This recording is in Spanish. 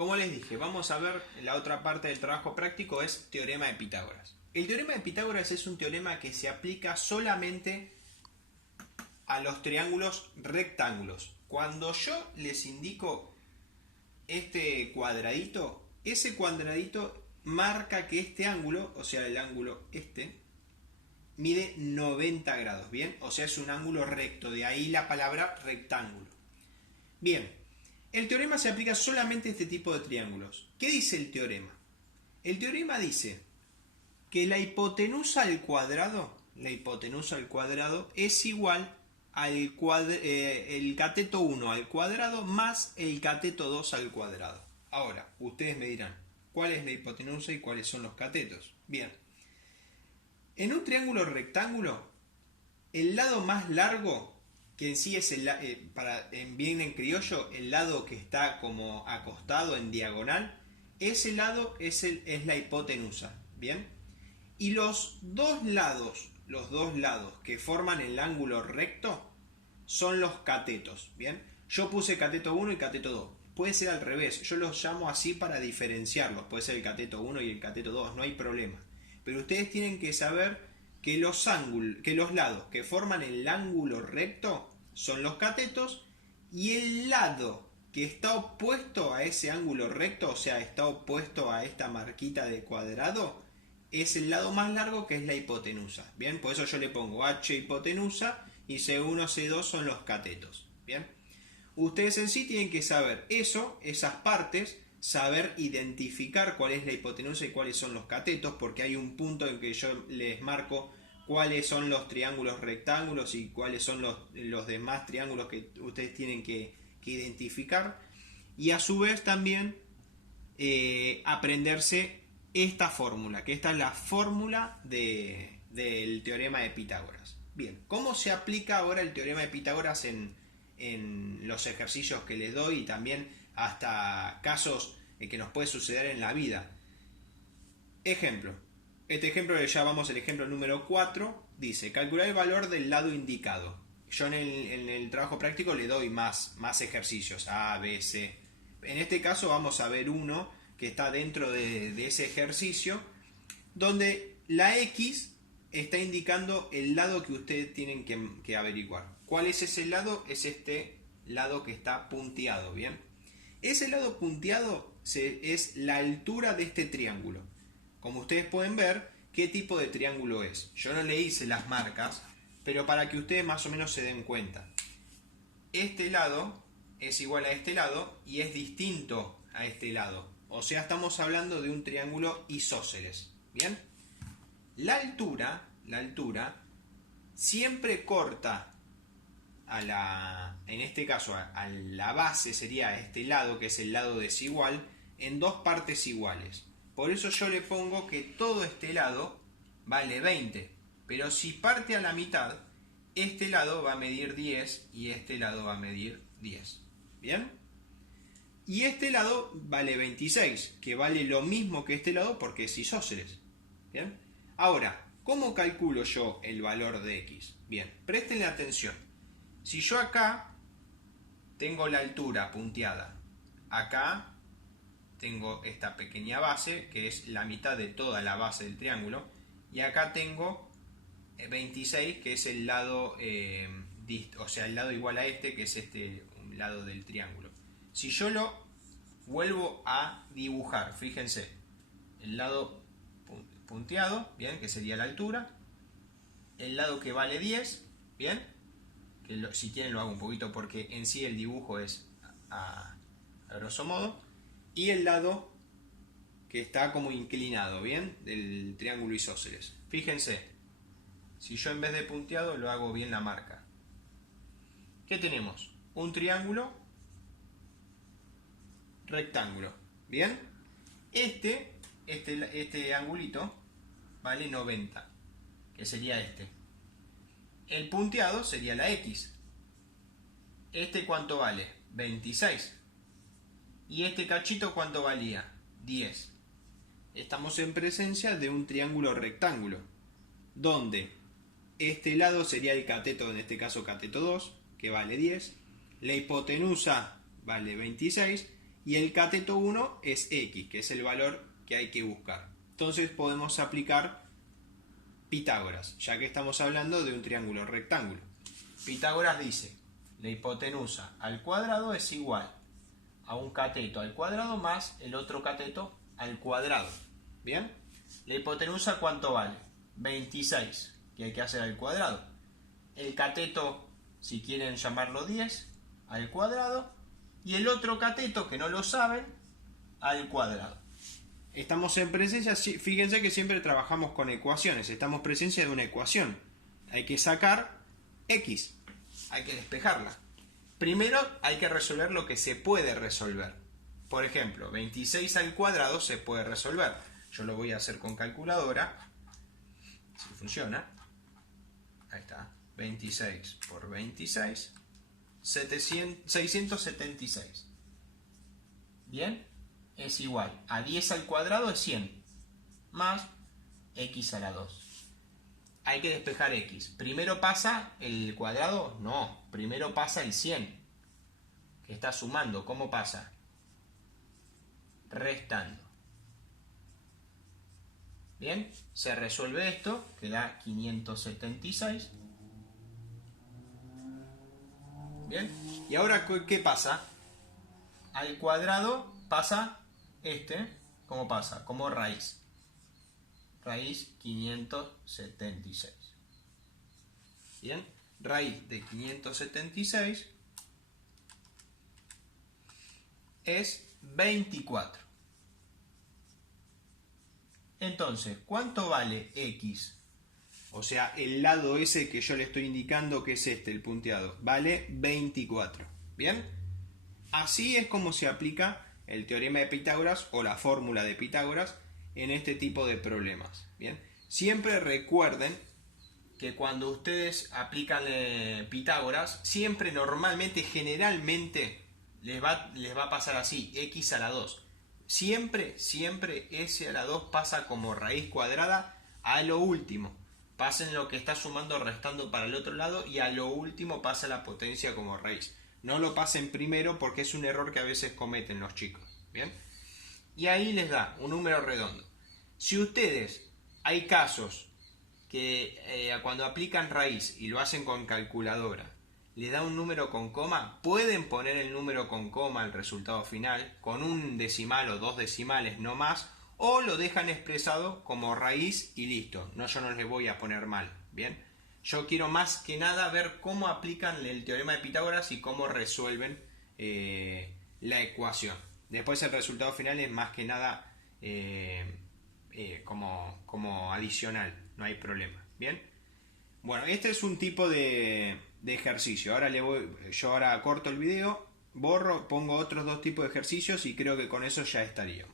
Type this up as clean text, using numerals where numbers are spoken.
como les dije, vamos a ver la otra parte del trabajo práctico, es teorema de Pitágoras. El teorema de Pitágoras es un teorema que se aplica solamente a los triángulos rectángulos. Cuando yo les indico este cuadradito, ese cuadradito marca que este ángulo, o sea el ángulo este, mide 90 grados, ¿bien? O sea es un ángulo recto, de ahí la palabra rectángulo. Bien, el teorema se aplica solamente a este tipo de triángulos. ¿Qué dice el teorema? El teorema dice que la hipotenusa al cuadrado es igual al el cateto 1 al cuadrado más el cateto 2 al cuadrado. Ahora, ustedes me dirán, ¿cuál es la hipotenusa y cuáles son los catetos? Bien, en un triángulo rectángulo, el lado más largo, que en sí es bien en criollo, el lado que está como acostado en diagonal, ese lado es la hipotenusa, ¿bien? Y los dos lados que forman el ángulo recto son los catetos, ¿bien? Yo puse cateto 1 y cateto 2. Puede ser al revés, yo los llamo así para diferenciarlos. Puede ser el cateto 1 y el cateto 2, no hay problema. Pero ustedes tienen que saber que los lados que forman el ángulo recto son los catetos y el lado que está opuesto a ese ángulo recto, o sea, está opuesto a esta marquita de cuadrado, es el lado más largo, que es la hipotenusa. Bien, por eso yo le pongo H hipotenusa y C1, C2 son los catetos. Bien, ustedes en sí tienen que saber eso, esas partes, saber identificar cuál es la hipotenusa y cuáles son los catetos, porque hay un punto en que yo les marco cuáles son los triángulos rectángulos y cuáles son los demás triángulos que ustedes tienen que identificar. Y a su vez también aprenderse esta fórmula, que esta es la fórmula del teorema de Pitágoras. Bien, ¿cómo se aplica ahora el teorema de Pitágoras en los ejercicios que les doy y también hasta casos que nos puede suceder en la vida? Ejemplo. Este ejemplo, ya vamos al ejemplo número 4, dice, calcular el valor del lado indicado. Yo en el trabajo práctico le doy más ejercicios, A, B, C. En este caso vamos a ver uno que está dentro de ese ejercicio, donde la X está indicando el lado que ustedes tienen que averiguar. ¿Cuál es ese lado? Es este lado que está punteado, ¿bien? Ese lado punteado es la altura de este triángulo. Como ustedes pueden ver, ¿qué tipo de triángulo es? Yo no le hice las marcas, pero para que ustedes más o menos se den cuenta. Este lado es igual a este lado y es distinto a este lado. O sea, estamos hablando de un triángulo isósceles. ¿Bien? La altura siempre corta en este caso a la base, sería este lado, que es el lado desigual, en dos partes iguales. Por eso yo le pongo que todo este lado vale 20. Pero si parte a la mitad, este lado va a medir 10 y este lado va a medir 10. ¿Bien? Y este lado vale 26, que vale lo mismo que este lado porque es isósceles. ¿Bien? Ahora, ¿cómo calculo yo el valor de X? Bien, presten atención. Si yo acá tengo la altura punteada, acá tengo esta pequeña base, que es la mitad de toda la base del triángulo, y acá tengo 26, que es el lado, o sea, el lado igual a este, que es este lado del triángulo. Si yo lo vuelvo a dibujar, fíjense, el lado punteado, bien, que sería la altura, el lado que vale 10, bien, que si quieren lo hago un poquito porque en sí el dibujo es a grosso modo, y el lado que está como inclinado, bien, del triángulo isósceles. Fíjense, si yo en vez de punteado lo hago bien la marca, ¿qué tenemos? Un triángulo rectángulo, bien. Este angulito vale 90, que sería este. El punteado sería la X. ¿Este cuánto vale? 26. ¿Y este cachito cuánto valía? 10. Estamos en presencia de un triángulo rectángulo, donde este lado sería el cateto, en este caso cateto 2, que vale 10. La hipotenusa vale 26. y el cateto 1 es x, que es el valor que hay que buscar. Entonces podemos aplicar Pitágoras, ya que estamos hablando de un triángulo rectángulo. Pitágoras dice, la hipotenusa al cuadrado es igual a un cateto al cuadrado más el otro cateto al cuadrado. ¿Bien? La hipotenusa, ¿cuánto vale? 26, que hay que hacer al cuadrado. El cateto, si quieren llamarlo 10, al cuadrado. Y el otro cateto, que no lo saben, al cuadrado. Estamos en presencia, fíjense que siempre trabajamos con ecuaciones. Estamos en presencia de una ecuación. Hay que sacar x. Hay que despejarla. Primero hay que resolver lo que se puede resolver. Por ejemplo, 26 al cuadrado se puede resolver. Yo lo voy a hacer con calculadora. Si funciona. Ahí está. 26 por 26. 676. Bien. Es igual a 10 al cuadrado es 100. Más x a la 2. Hay que despejar x. ¿Primero pasa el cuadrado? No. Primero pasa el 100. Que está sumando. ¿Cómo pasa? Restando. Bien. Se resuelve esto. Que da 576. Bien. ¿Y ahora qué pasa? Al cuadrado pasa ¿cómo pasa? Como raíz. Raíz 576. Bien. Raíz de 576 es 24. Entonces, ¿cuánto vale x? O sea, el lado ese que yo le estoy indicando que es el punteado. Vale 24. ¿Bien? Así es como se aplica el teorema de Pitágoras o la fórmula de Pitágoras en este tipo de problemas. ¿Bien? Siempre recuerden que cuando ustedes aplican Pitágoras, siempre normalmente, generalmente, les va a pasar así, x a la 2. Siempre s a la 2 pasa como raíz cuadrada a lo último. Pasen lo que está sumando o restando para el otro lado y a lo último pasa la potencia como raíz. No lo pasen primero porque es un error que a veces cometen los chicos. ¿Bien? Y ahí les da un número redondo. Si ustedes, hay casos que cuando aplican raíz y lo hacen con calculadora, les da un número con coma, pueden poner el número con coma al resultado final, con un decimal o 2 decimales no más, o lo dejan expresado como raíz y listo. No, yo no les voy a poner mal. ¿Bien? Yo quiero más que nada ver cómo aplican el teorema de Pitágoras y cómo resuelven la ecuación. Después el resultado final es más que nada como adicional, no hay problema. ¿Bien? Bueno, este es un tipo de ejercicio. Yo ahora corto el video, borro, pongo otros dos tipos de ejercicios y creo que con eso ya estaría.